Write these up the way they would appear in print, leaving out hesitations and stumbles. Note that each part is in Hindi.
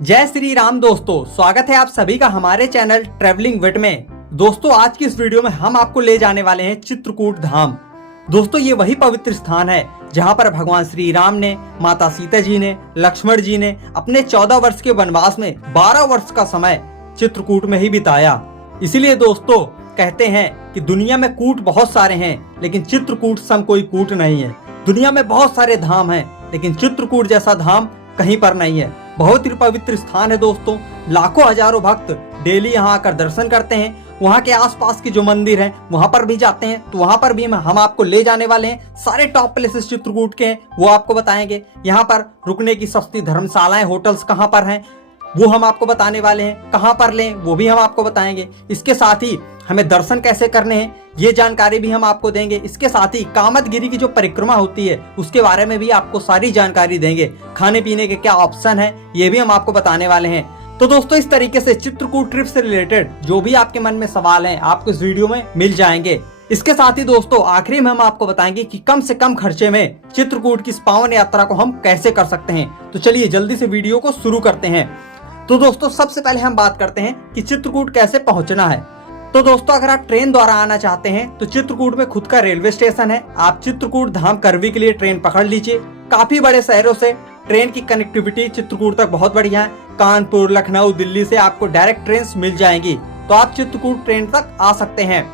जय श्री राम दोस्तों, स्वागत है आप सभी का हमारे चैनल ट्रेवलिंग विद में। दोस्तों आज की इस वीडियो में हम आपको ले जाने वाले हैं चित्रकूट धाम। दोस्तों ये वही पवित्र स्थान है जहां पर भगवान श्री राम ने, माता सीता जी ने, लक्ष्मण जी ने अपने 14 वर्ष के वनवास में 12 वर्ष का समय चित्रकूट में ही बिताया। इसीलिए दोस्तों कहते हैं कि दुनिया में कूट बहुत सारे हैं लेकिन चित्रकूट सम कोई कूट नहीं है। दुनिया में बहुत सारे धाम हैं लेकिन चित्रकूट जैसा धाम कहीं पर नहीं है। बहुत ही पवित्र स्थान है दोस्तों। लाखों हजारों भक्त डेली यहाँ आकर दर्शन करते हैं। वहाँ के आसपास के जो मंदिर हैं वहाँ पर भी जाते हैं, तो वहाँ पर भी हम आपको ले जाने वाले हैं। सारे टॉप प्लेसेस चित्रकूट के हैं वो आपको बताएंगे। यहाँ पर रुकने की सस्ती धर्मशालाएं, होटल्स कहाँ पर हैं वो हम आपको बताने वाले हैं। कहाँ पर लें वो भी हम आपको बताएंगे। इसके साथ ही हमें दर्शन कैसे करने हैं ये जानकारी भी हम आपको देंगे। इसके साथ ही कामदगिरी की जो परिक्रमा होती है उसके बारे में भी आपको सारी जानकारी देंगे। खाने पीने के क्या ऑप्शन है ये भी हम आपको बताने वाले हैं। तो दोस्तों इस तरीके से चित्रकूट ट्रिप से रिलेटेड जो भी आपके मन में सवाल हैं आपको इस वीडियो में मिल जाएंगे। इसके साथ ही दोस्तों आखिरी में हम आपको बताएंगे कि कम से कम खर्चे में चित्रकूट की इस पावन यात्रा को हम कैसे कर सकते हैं। तो चलिए जल्दी से वीडियो को शुरू करते हैं। तो दोस्तों सबसे पहले हम बात करते हैं कि चित्रकूट कैसे पहुंचना है। तो दोस्तों अगर आप ट्रेन द्वारा आना चाहते हैं तो चित्रकूट में खुद का रेलवे स्टेशन है। आप चित्रकूट धाम करवी के लिए ट्रेन पकड़ लीजिए। काफी बड़े शहरों से ट्रेन की कनेक्टिविटी चित्रकूट तक बहुत बढ़िया है। कानपुर, लखनऊ, दिल्ली से आपको डायरेक्ट ट्रेन मिल जाएंगी, तो आप चित्रकूट ट्रेन तक आ सकते हैं।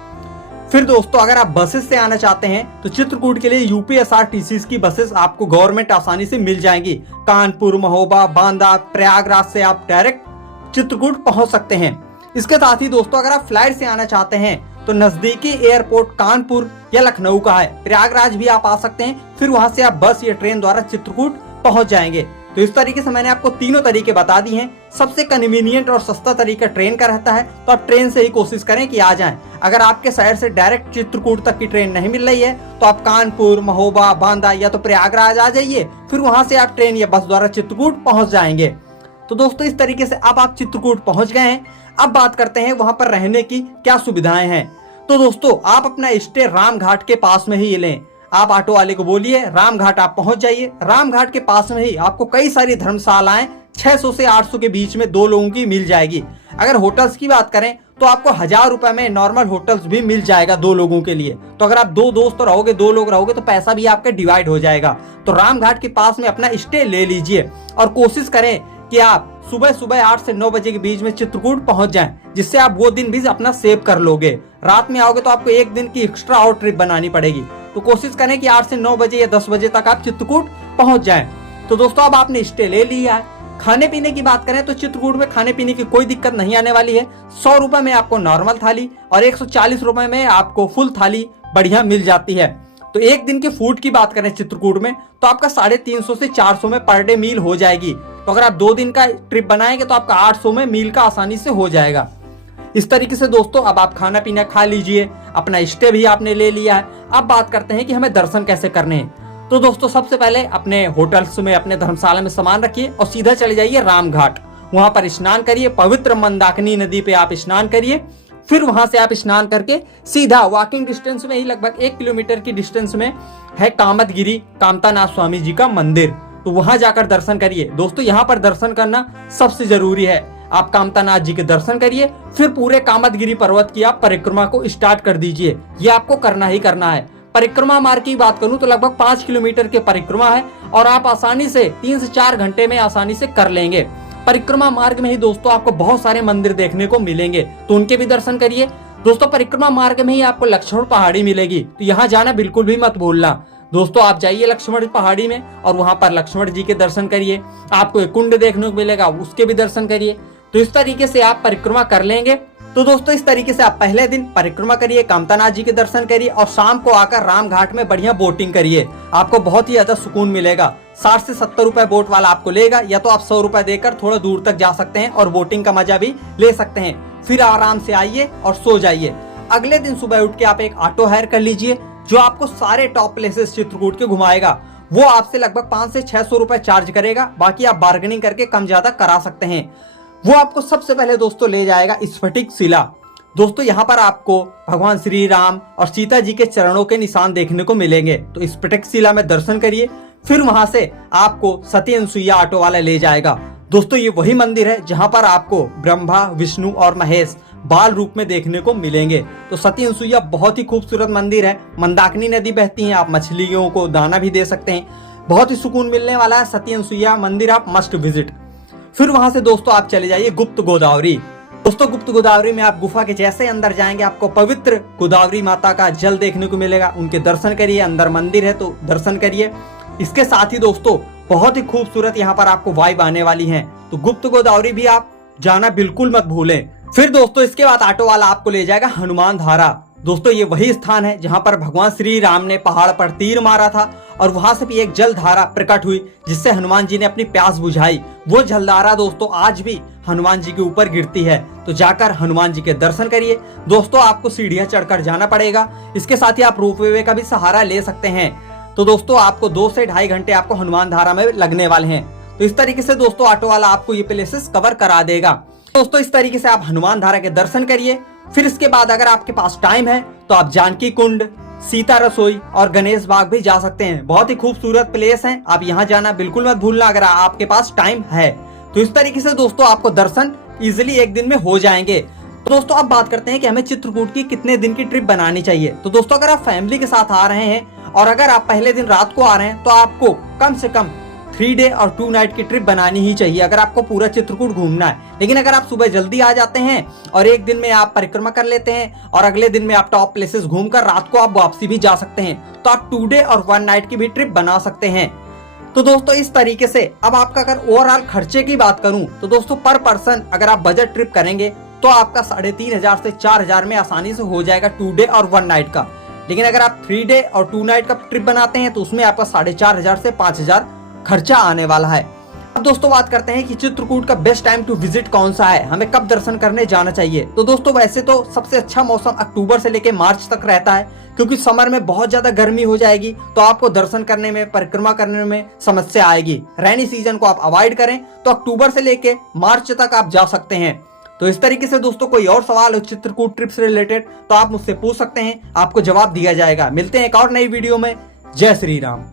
फिर दोस्तों अगर आप बसेस से आना चाहते हैं तो चित्रकूट के लिए यूपीएसआरटीसी की बसेस आपको गवर्नमेंट आसानी से मिल जाएंगी। कानपुर, महोबा, बांदा, प्रयागराज से आप डायरेक्ट चित्रकूट पहुंच सकते हैं। इसके साथ ही दोस्तों अगर आप फ्लाइट से आना चाहते हैं तो नजदीकी एयरपोर्ट कानपुर या लखनऊ का है। प्रयागराज भी आप आ सकते हैं, फिर वहां से आप बस या ट्रेन द्वारा चित्रकूट पहुंच जाएंगे। तो इस तरीके से मैंने आपको तीनों तरीके बता दिए हैं। सबसे कन्वीनियंट और सस्ता तरीका ट्रेन का रहता है, तो आप ट्रेन से ही कोशिश करें कि आ जाएं। अगर आपके शहर से डायरेक्ट चित्रकूट तक की ट्रेन नहीं मिल रही है तो आप कानपुर, महोबा, बांदा या तो प्रयागराज आ जाइए, फिर वहां से आप ट्रेन या बस द्वारा चित्रकूट पहुंच जाएंगे। तो दोस्तों इस तरीके से अब आप चित्रकूट पहुंच गए हैं। अब बात करते हैं वहां पर रहने की क्या सुविधाएं हैं। तो दोस्तों आप अपना स्टे राम घाट के पास में ही लें। आप ऑटो वाले को बोलिए राम घाट आप पहुंच जाइए। राम घाट के पास में ही आपको कई सारी धर्मशालाएं 600 से 800 के बीच में 2 लोगों की मिल जाएगी। अगर होटल्स की बात करें तो आपको 1000 रुपए में नॉर्मल होटल्स भी मिल जाएगा 2 लोगों के लिए। तो अगर आप 2 दोस्त रहोगे, 2 लोग रहोगे तो पैसा भी आपका डिवाइड हो जाएगा। तो राम घाट के पास में अपना स्टे ले लीजिए और कोशिश करें कि आप सुबह सुबह 8 से 9 बजे के बीच में चित्रकूट पहुंच जाएं, जिससे आप वो दिन भी अपना सेव कर लोगे। रात में आओगे तो आपको एक दिन की एक्स्ट्रा और ट्रिप बनानी पड़ेगी। तो कोशिश करें कि 8 से 9 बजे या 10 बजे तक आप चित्रकूट पहुंच जाएं। तो दोस्तों अब आपने स्टे ले लिया है। खाने पीने की बात करें तो चित्रकूट में खाने पीने की कोई दिक्कत नहीं आने वाली है। 100 रुपए में आपको नॉर्मल थाली और 140 रुपए में आपको फुल थाली बढ़िया मिल जाती है। तो एक दिन के फूड की बात करें चित्रकूट में तो आपका 350 से 400 में पर डे मील हो जाएगी। तो अगर आप 2 दिन का ट्रिप बनाएंगे तो आपका 800 में मील का आसानी से हो जाएगा। इस तरीके से दोस्तों अब आप खाना पीना खा लीजिए, अपना स्टे भी आपने ले लिया है। अब बात करते हैं कि हमें दर्शन कैसे करने हैं। तो दोस्तों सबसे पहले अपने होटल्स में, अपने धर्मशाला में सामान रखिए और सीधा चले जाइए राम घाट। वहां पर स्नान करिए, पवित्र मंदाकिनी नदी पे आप स्नान करिए। फिर वहां से आप स्नान करके सीधा वॉकिंग डिस्टेंस में ही लगभग 1 किलोमीटर की डिस्टेंस में है कामदगिरी कामतानाथ स्वामी जी का मंदिर। तो वहां जाकर दर्शन करिए। दोस्तों यहाँ पर दर्शन करना सबसे जरूरी है। आप कामतानाथ जी के दर्शन करिए, फिर पूरे कामदगिरी पर्वत की आप परिक्रमा को स्टार्ट कर दीजिए। ये आपको करना ही करना है। परिक्रमा मार्ग की बात करूं तो लगभग 5 किलोमीटर के परिक्रमा है और आप आसानी से 3 से 4 घंटे में आसानी से कर लेंगे। परिक्रमा मार्ग में ही दोस्तों आपको बहुत सारे मंदिर देखने को मिलेंगे, तो उनके भी दर्शन करिए। दोस्तों परिक्रमा मार्ग में ही आपको लक्ष्मण पहाड़ी मिलेगी, तो यहाँ जाना बिल्कुल भी मत भूलना। दोस्तों आप जाइए लक्ष्मण पहाड़ी में और वहां पर लक्ष्मण जी के दर्शन करिए। आपको एक कुंड देखने को मिलेगा, उसके भी दर्शन करिए। तो इस तरीके से आप परिक्रमा कर लेंगे। तो दोस्तों इस तरीके से आप पहले दिन परिक्रमा करिए, कामतानाथ जी के दर्शन करिए और शाम को आकर राम घाट में बढ़िया बोटिंग करिए। आपको बहुत ही ज्यादा सुकून मिलेगा। 60 से 70 रुपए बोट वाला आपको लेगा, या तो आप 100 रुपए देकर थोड़ा दूर तक जा सकते हैं और बोटिंग का मजा भी ले सकते हैं। फिर आराम से आइए और सो जाइए। अगले दिन सुबह उठ के आप एक ऑटो हायर कर लीजिए जो आपको सारे टॉप प्लेसेस चित्रकूट के घुमाएगा। वो आपसे लगभग 500 से 600 रुपए चार्ज करेगा, बाकी आप बार्गेनिंग करके कम ज्यादा करा सकते हैं। वो आपको सबसे पहले दोस्तों ले जाएगा स्फटिक शिला। दोस्तों यहाँ पर आपको भगवान श्री राम और सीता जी के चरणों के निशान देखने को मिलेंगे। तो स्फटिक शिला में दर्शन करिए। फिर वहां से आपको सती अनसुईया ऑटो वाला ले जाएगा। दोस्तों ये वही मंदिर है जहां पर आपको ब्रह्मा, विष्णु और महेश बाल रूप में देखने को मिलेंगे। तो सती अनसुईया बहुत ही खूबसूरत मंदिर है। मंदाकिनी नदी बहती है, आप मछलियों को दाना भी दे सकते हैं। बहुत ही सुकून मिलने वाला है। सती अनसुईया मंदिर आप मस्ट विजिट। फिर वहां से दोस्तों आप चले जाइए गुप्त गोदावरी। दोस्तों गुप्त गोदावरी में आप गुफा के जैसे अंदर जाएंगे, आपको पवित्र गोदावरी माता का जल देखने को मिलेगा। उनके दर्शन करिए, अंदर मंदिर है तो दर्शन करिए। इसके साथ ही दोस्तों बहुत ही खूबसूरत यहाँ पर आपको वाइब आने वाली है, तो गुप्त गोदावरी भी आप जाना बिल्कुल मत भूलें। फिर दोस्तों इसके बाद ऑटो वाला आपको ले जाएगा हनुमान धारा। दोस्तों ये वही स्थान है जहां पर भगवान श्री राम ने पहाड़ पर तीर मारा था और वहां से भी एक जल धारा प्रकट हुई जिससे हनुमान जी ने अपनी प्यास बुझाई। वो जलधारा दोस्तों आज भी हनुमान जी के ऊपर गिरती है, तो जाकर हनुमान जी के दर्शन करिए। दोस्तों आपको सीढ़ियां चढ़कर जाना पड़ेगा। इसके साथ ही आप रोपवे का भी सहारा ले सकते हैं। तो दोस्तों आपको 2 से 2.5 घंटे आपको हनुमान धारा में लगने वाले हैं। तो इस तरीके से दोस्तों ऑटो वाला आपको ये प्लेसेस कवर करा देगा। दोस्तों इस तरीके से आप हनुमान धारा के दर्शन करिए। फिर इसके बाद अगर आपके पास टाइम है तो आप जानकी कुंड, सीता रसोई और गणेश बाग भी जा सकते हैं। बहुत ही खूबसूरत प्लेस हैं, आप यहाँ जाना बिल्कुल मत भूलना अगर आपके पास टाइम है। तो इस तरीके से दोस्तों आपको दर्शन इजिली एक दिन में हो जाएंगे। तो दोस्तों अब बात करते हैं कि हमें चित्रकूट की कितने दिन की ट्रिप बनानी चाहिए। तो दोस्तों अगर आप फैमिली के साथ आ रहे हैं और अगर आप पहले दिन रात को आ रहे हैं तो आपको कम से कम 3 डे और 2 नाइट की ट्रिप बनानी ही चाहिए अगर आपको पूरा चित्रकूट घूमना है। लेकिन अगर आप सुबह जल्दी आ जाते हैं और एक दिन में आप परिक्रमा कर लेते हैं और अगले दिन में आप टॉप प्लेसेस घूमकर रात को आप वापसी भी जा सकते हैं, तो आप 2 डे और 1 नाइट की भी ट्रिप बना सकते हैं। तो दोस्तों इस तरीके से अब आपका अगर ओवरऑल खर्चे की बात करूं तो दोस्तों पर पर्सन अगर आप बजट ट्रिप करेंगे तो आपका 3,500 से 4,000 में आसानी से हो जाएगा 2 डे और 1 नाइट का। लेकिन अगर आप 3 डे और 2 नाइट का ट्रिप बनाते हैं तो उसमें आपका 4,500 से 5,000 खर्चा आने वाला है। अब दोस्तों बात करते हैं कि चित्रकूट का बेस्ट टाइम टू विजिट कौन सा है, हमें कब दर्शन करने जाना चाहिए। तो दोस्तों वैसे तो सबसे अच्छा मौसम अक्टूबर से लेकर मार्च तक रहता है, क्योंकि समर में बहुत ज्यादा गर्मी हो जाएगी तो आपको दर्शन करने में, परिक्रमा करने में समस्या आएगी। रैनी सीजन को आप अवॉइड करें तो अक्टूबर से लेकर मार्च तक आप जा सकते हैं। तो इस तरीके से दोस्तों कोई और सवाल हो चित्रकूट ट्रिप से रिलेटेड तो आप मुझसे पूछ सकते हैं, आपको जवाब दिया जाएगा। मिलते हैं एक और नई वीडियो में। जय श्री राम।